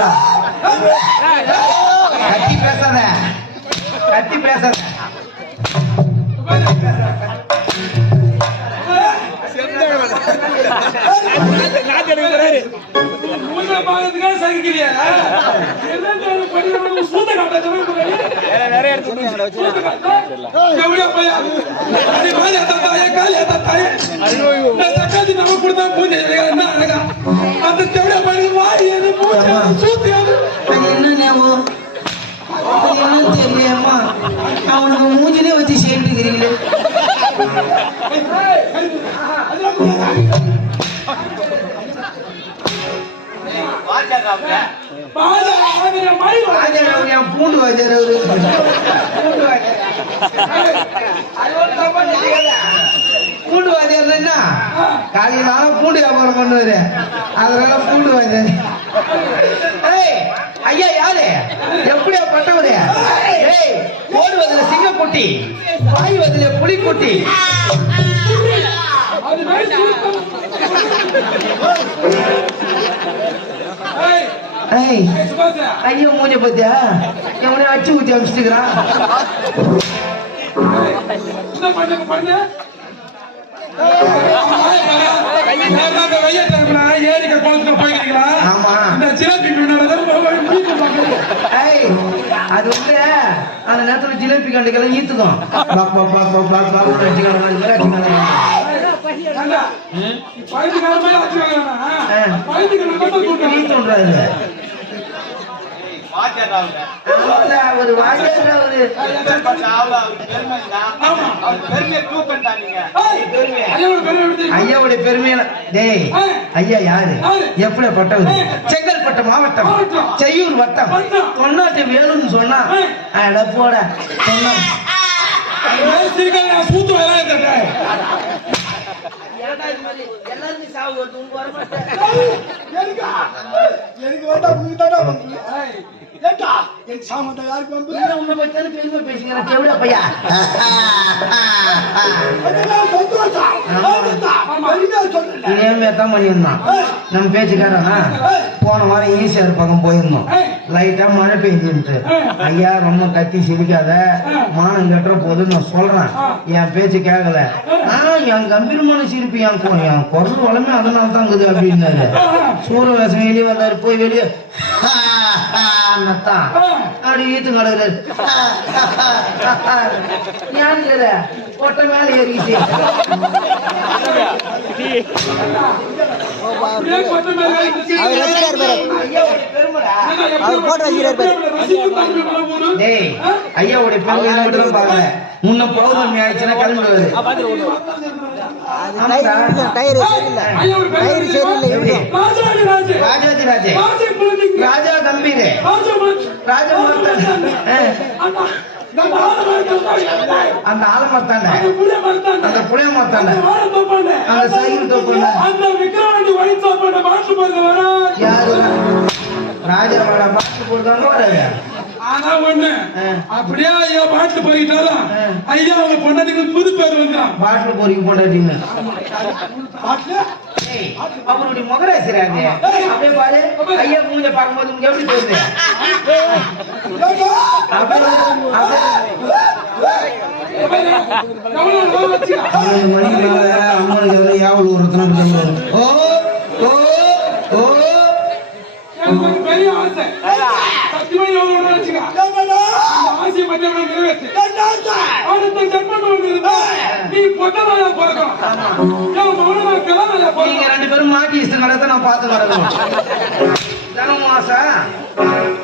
சொல்றா கத்தி பேசாத. கத்தி பேசாத. மூஞ்ச சூத்து ஏது. என்ன ஞாபகம் என்ன தெரியலையம்மா அவனுக்கு மூஞ்சிலே வச்சு என் பூண்டு வாஜர் அவரு. பூண்டு வாஜர் அது. பூண்டு வாஜர் என்ன? காலையில பூண்டு வியாபாரம் பண்ணுவாரு. அதனால பூண்டு வாஜர் ஏய் ஐயா யாரு? எப்படியா பட்டவரு? ஏய் ஓடுவதில் சிங்கக்குட்டி பாய்வதில் புலிக்குட்டி. ஐயோ மூஞ்ச பத்தியா எவனே அச்சு ஊத்தி அமிச்சுக்கிறான் பண்ண. ஏரிக்க குளத்துல போயிருக்கீங்களா. இந்த ஜிலேபி அது வந்து அந்த நேரத்துல ஜிலேபி கண்டுக்கெல்லாம் ஈத்துக்கும் பாக் பாக் பாக் பாக் ஒரு வாஜர் அவரு ஐயாவுடைய பெருமையில டேய் ஐயா யாரு? எப்படி பட்டவர்? செங்கல்பட்டு மாவட்டம். செய்யூர் வட்டம். பொன்னாட்டு வேலுன்னு சொன்னா அட போட. சொன்னா. எல்லாருமே சாவு வருது உங்க வர மாட்டேன் எனக்கு வேண்டாம் உங்களுக்கு வந்து ஏண்டா? என் சாமந்தா யாருக்கு வந்து உன்னை பத்தி பெருமை பையா. ஆனந்தம் பெருமையா சொல்றேன் இதே தான் பண்ணியிருந்தான் நம்ம பேச்சுக்காரனா போன வாரம் ஈசிஆர் பக்கம் போயிருந்தோம். லைட்டா மழை பெஞ்சுட்டு ஐயா ரொம்ப கத்தி சிரிக்காத. மானம் கட்டுற போது நான் சொல்றேன். என் பேச்சு கேட்கல ஆனா என் கம்பீரமான சிரிப்பு என் என் குரல் வளமே அதனால தான் இருக்குது அப்படின்னாரு. சூரவேசம் வெளியே வந்தாரு போய் வெளியே. தான் அப்படி ஈத்து கிடக்குறாரு ஏன்னு ஒட்ட மேல ஏறிக்கிச்சு ஐயாவுடைய பெருமை மட்டும் பாருங்க முன்ன பௌர்ணமி ஆயிடுச்சுன்னா கிளம்புவாரு ஆமாடா. டயர் சரியில்லை. டயர் சரியில்லை? ராஜாதி ராஜே ராஜே மார்த்தாண்ட அண்ணா நம்ம ஆளு மறந்தாங்க அந்த அந்த புளிய அந்த அந்த அந்த சைக்கிள் தோப்புல அந்த விக்ரவாண்டி வழி மாற்று வரா யாரு ராஜா போடுறாங்க வராது ஆனா ஒண்ணு. அப்படியே ஐயா பாட்டு போயிட்டாலும் ஆ. ஐயா அவங்க பொண்டாட்டிக்கு புது பேர் வந்தான் பாட்டில் பாட்டுல ஏய், அவருடைய முகராசிராங்க அப்படியே பாரு. ஐயா மூஞ்ச பார்க்கும்போது உங்களுக்கு எப்படி தோணுது மணிக்கு மேல அம்மனுக்கு எதாவது யாவல் ஒருத்தன ஓ ஓ ஓ பெரிய ஆசை சத்தியமா எவ்வளவு வச்சுக்க பத்தி அவனை நிறைவேற்று அடுத்த ஜென்மம் நீ பொட்டனாயா பிறக்கணும் நீங்க ரெண்டு பேரும் மாட்டி இஷ்டம் நடத்த நான் பார்த்து வரணும் தனம் மாசா சொல்றேன்